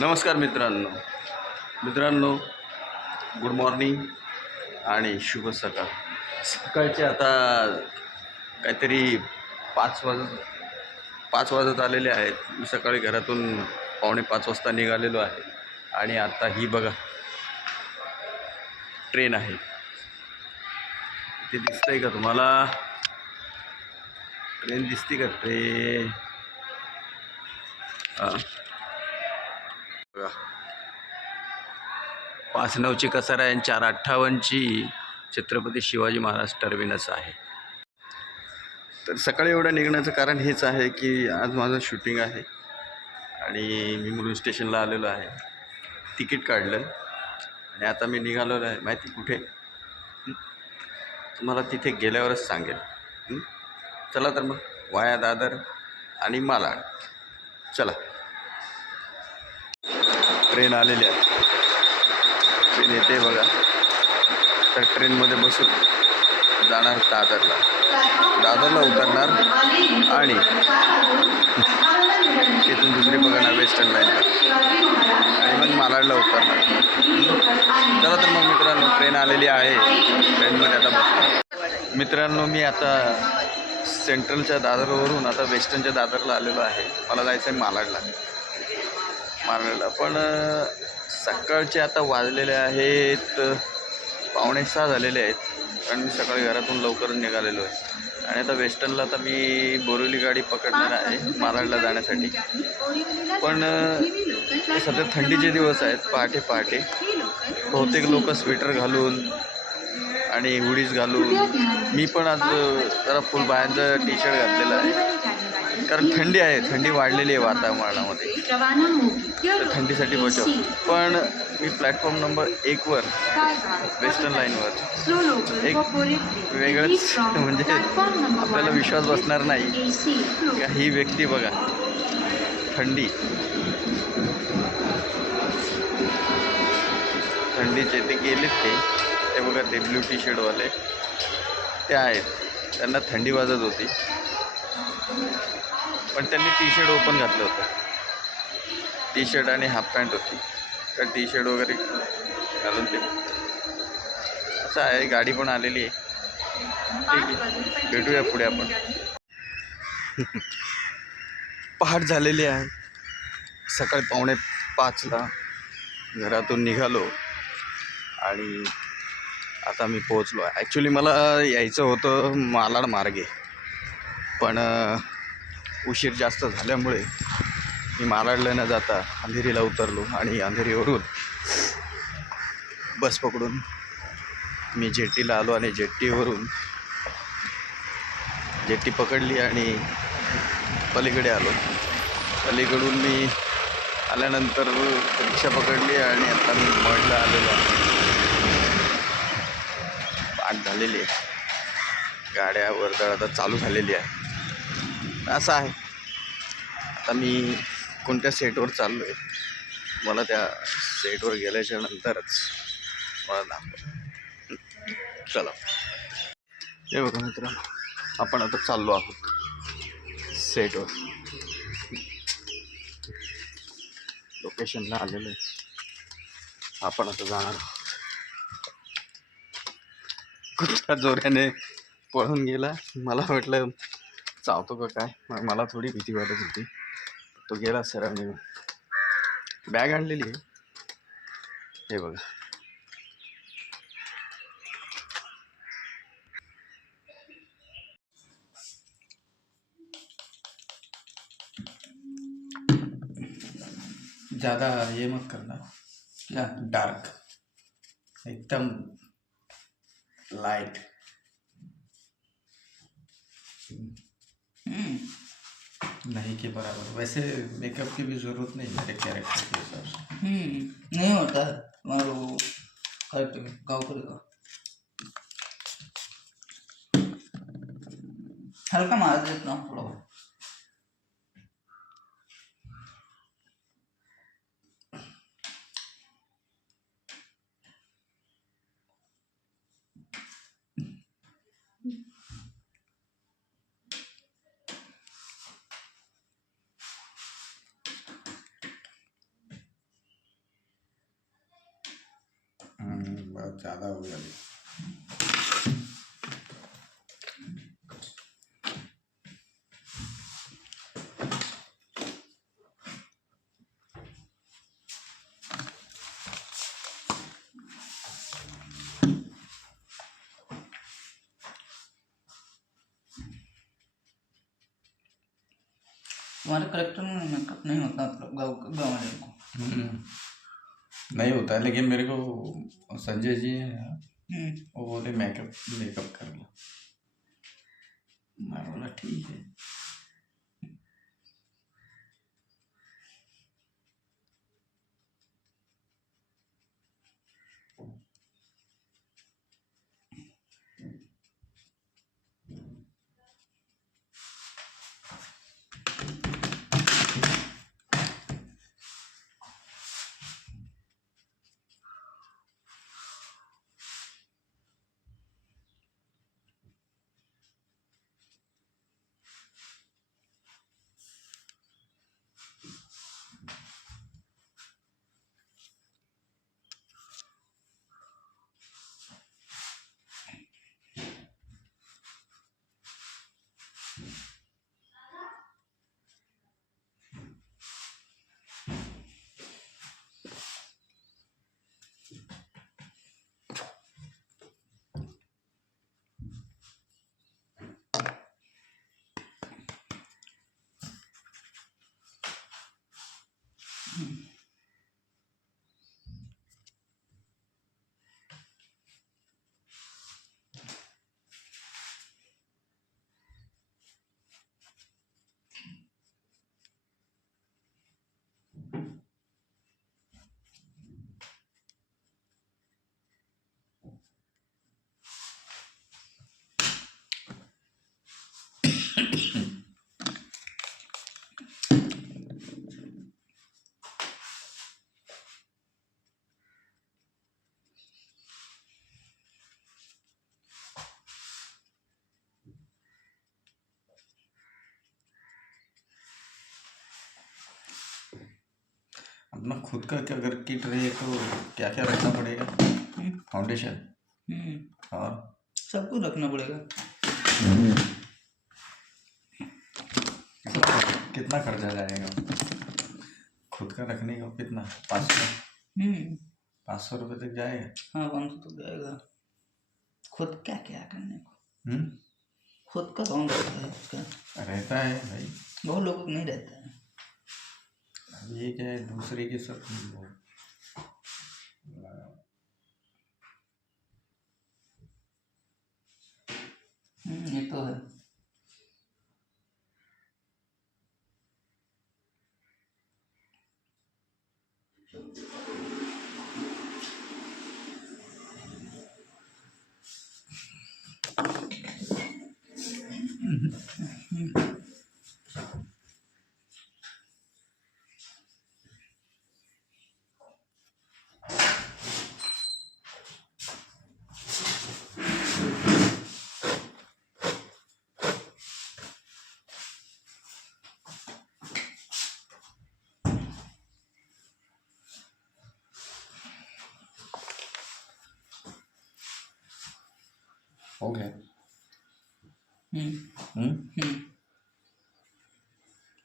नमस्कार मित्रांनो good morning आणि शुभ सकाळ. सकाळचे आता काहीतरी 5 वाजत आलेले आहेत. मी सकाळी घरातून 4:45 वाजता निघालेलो आहे आणि आता ही बघा ट्रेन आहे. ते दिसतंय का तुम्हाला? ट्रेन दिसते का? ट्रेन बघा, 5:09ची कसारा आणि 4:58ची छत्रपती शिवाजी महाराज टर्मिनस आहे. तर सकाळी एवढं निघण्याचं कारण हेच आहे की आज माझं शूटिंग आहे आणि मी मुलुंड स्टेशनला आलेलो आहे. तिकीट काढलं आणि आता मी निघालेलो आहे. माहिती कुठे? तुम्हाला तिथे गेल्यावरच सांगेल. चला तर मग वाया दादर आणि मालाड. चला, ट्रेन आलेली आहे. ट्रेन येते बघा. तर ट्रेनमध्ये बसून जाणार दादरला उतरणार आणि तिथून दुसरी पकडणार वेस्टर्न लाईनला आणि मग मालाडला उतरणार. चला तर मग मित्रांनो, ट्रेन आलेली आहे. ट्रेनमध्ये आता बसतो. मित्रांनो, मी आता सेंट्रलच्या दादरवरून आता वेस्टर्नच्या दादरला आलेलो आहे. मला जायचं आहे मालाडला. पण सकाळचे आता वाजलेले आहेत 5:45 झालेले आहेत. कारण मी सकाळी घरातून लवकर निघालेलो आहे आणि आता वेस्टर्नला आता मी बोरिवली गाडी पकडणार आहे मालाडला जाण्यासाठी. पण सध्या थंडीचे दिवस आहेत. पहाटे बहुतेक लोक स्वेटर घालून आणि हुडीज घालून, मी पण आज जरा फुल बायांचं टी शर्ट घातलेलं आहे. कारण थंडी आहे, थंडी वाढलेली आहे वातावरणामध्ये. तर थंडीसाठी बचाव. पण मी प्लॅटफॉर्म नंबर 1वर वेस्टर्न लाईनवर एक वेगळंच म्हणजे आपल्याला विश्वास बसणार नाही का ही व्यक्ती बघा, थंडीचे ते गेलेत ते बघा, ते ब्ल्यू टी शर्टवाले ते आहेत. त्यांना थंडी वाजत होती पण त्यांनी टी शर्ट ओपन घातलं होतं. टी शर्ट आणि हाफ पॅन्ट होती. तर टी शर्ट वगैरे घालून ते असं आहे. गाडी पण आलेली आहे. ठीक आहे, भेटूया पुढे आपण. पहाट झालेली आहे. सकाळी 4:45ला घरातून निघालो आणि आता मी पोहोचलो आहे. ॲक्च्युली मला यायचं होतं मालाड मार्गे, पण उशीर जास्त झाल्यामुळे मी मालाडला न जाता अंधेरीला उतरलो आणि अंधेरीवरून बस पकडून मी जेट्टीला आलो आणि जेट्टीवरून जेट्टी पकडली आणि पलीकडे आलो. पलीकडून मी आल्यानंतर रिक्षा पकडली आणि आता मी मडला आलेलो आहे. पाठ झालेली आहे. गाड्या वर्दळ आता चालू झालेली आहे. असं आहे. आता मी कोणत्या सेटवर चाललो आहे, मला त्या सेटवर गेल्याच्या नंतरच मला दाखव. चला, हे बघा मित्रांनो, आपण आता चाललो आहोत सेटवर. लोकेशनला आलेलो आहे. आपण आता जाणार आहोत. कुठल्या जोऱ्याने पळून गेला. मला वाटलं चावतो का काय, मला थोडी भीती वाटत होती. तो गेला सरळ निघून. बॅग आणलेली आहे, हे बघा. ज़्यादा ये मत करना ना, डार्क एकदम लाइट. नहीं के बराबर. वैसे मेकअप की भी ज़रूरत नहीं मेरे कैरेक्टर के हिसाब से. नहीं होता है तुम्हारा वो गाँव करेगा. हल्का मार देता हूँ थोड़ा. बहुत ज़्यादा हो गया अभी। तुम्हारे करेक्टर में मेकअप नहीं होता, मतलब गाँव वाले को। नहीं होता है, लेकिन मेरे को संजय जी हैं, वो बोले मेकअप मेकअप कर लो। मैं बोला ठीक है। अपना खुद का क्या अगर किट रहे तो क्या क्या रखना पड़ेगा? फाउंडेशन और सब कुछ रखना पड़ेगा। कितना खर्चा जाएगा खुद का रखने का? कितना? 500 रुपये तक जाएगा? हाँ, 500 तो जाएगा। खुद क्या क्या करने को? हम्म, खुद का कौन रहता है उसका? रहता है भाई। बहुत लोगों को नहीं रहता है। अब ये क्या है, दूसरे के सब ये तो है। हो गया।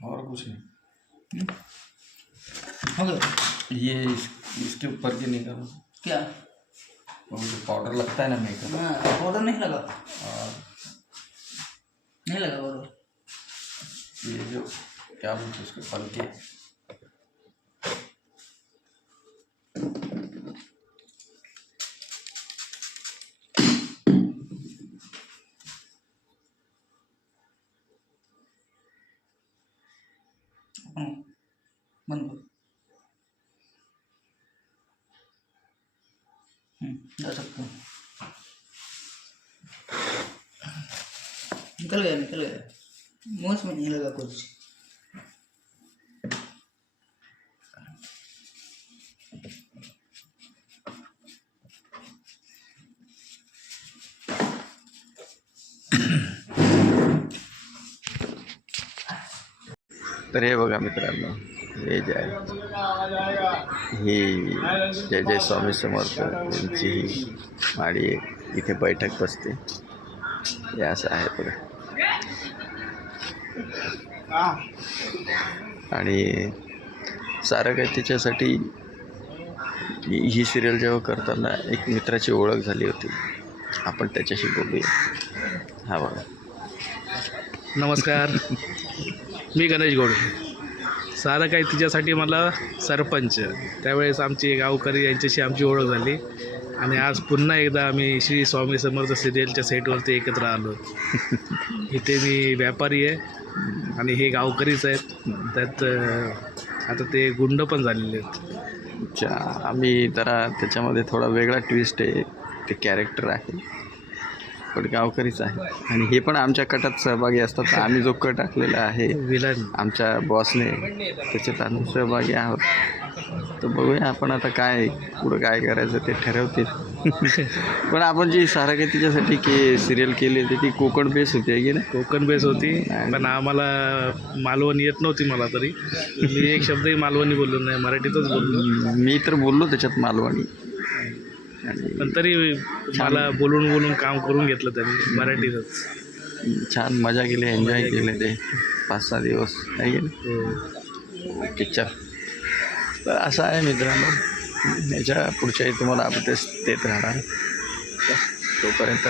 और कुछ नहीं हो गया। ये इसके ऊपर के नहीं करो क्या? वो जो पाउडर लगता है ना मेकअप। हाँ, पाउडर नहीं लगा। और नहीं लगा पाउडर। ये जो क्या बोलते हैं उसके पलके, बंद करो। जा सकते हो। निकल गया, निकल गया। मुँह में नहीं लगा कुछ। तर हे बघा मित्रांनो, हे जे आहे ही जय जय स्वामी समर्थ यांची ही माडी आहे. इथे बैठक बसते. हे असं आहे बघा. आणि सारं काही तिच्यासाठी ही सिरियल जेव्हा करताना एक मित्राची ओळख झाली होती. आपण त्याच्याशी बोलूया. हा बघा. नमस्कार, मी गणेश गोड. सारं काही तिच्यासाठी मला सरपंच, त्यावेळेस आमची गावकरी यांच्याशी आमची ओळख झाली आणि आज पुन्हा एकदा आम्ही श्री स्वामी समर्थ सिरियलच्या सेटवरती एकत्र आलो. इथे मी व्यापारी आहे आणि हे गावकरीच आहेत. त्यात आता ते गुंड पण झालेले आहेत. अच्छा, आम्ही जरा त्याच्यामध्ये थोडा वेगळा ट्विस्ट आहे. ते कॅरेक्टर आहे पण गावकरीच आहे आणि हे पण आमच्या कटात सहभागी असतात. आम्ही जो कट टाकलेला आहे विलन आमच्या बॉसने, त्याच्यात आम्ही सहभागी आहोत. तर बघूया आपण आता काय पुढं काय करायचं ते ठरवतील. पण आपण जी सारं काही तिच्यासाठी सिरियल केली होती ती कोकण बेस होती आहे की नाही? कोकण बेस होती, पण आम्हाला मालवणी येत नव्हती. मला तरी मी एक शब्दही मालवणी बोललो नाही, मराठीतच बोललो. मी तर बोललो त्याच्यात मालवणी. आणि पण तरी मला बोलून बोलून काम करून घेतलं त्यांनी मराठीतच. छान मजा केली, एन्जॉय केले ते 5-6 दिवस आहे की नाही पिक्चर. तर असं आहे मित्रांनो. याच्या पुढच्याही तुम्हाला अपडेट्स देत राहणार. तोपर्यंत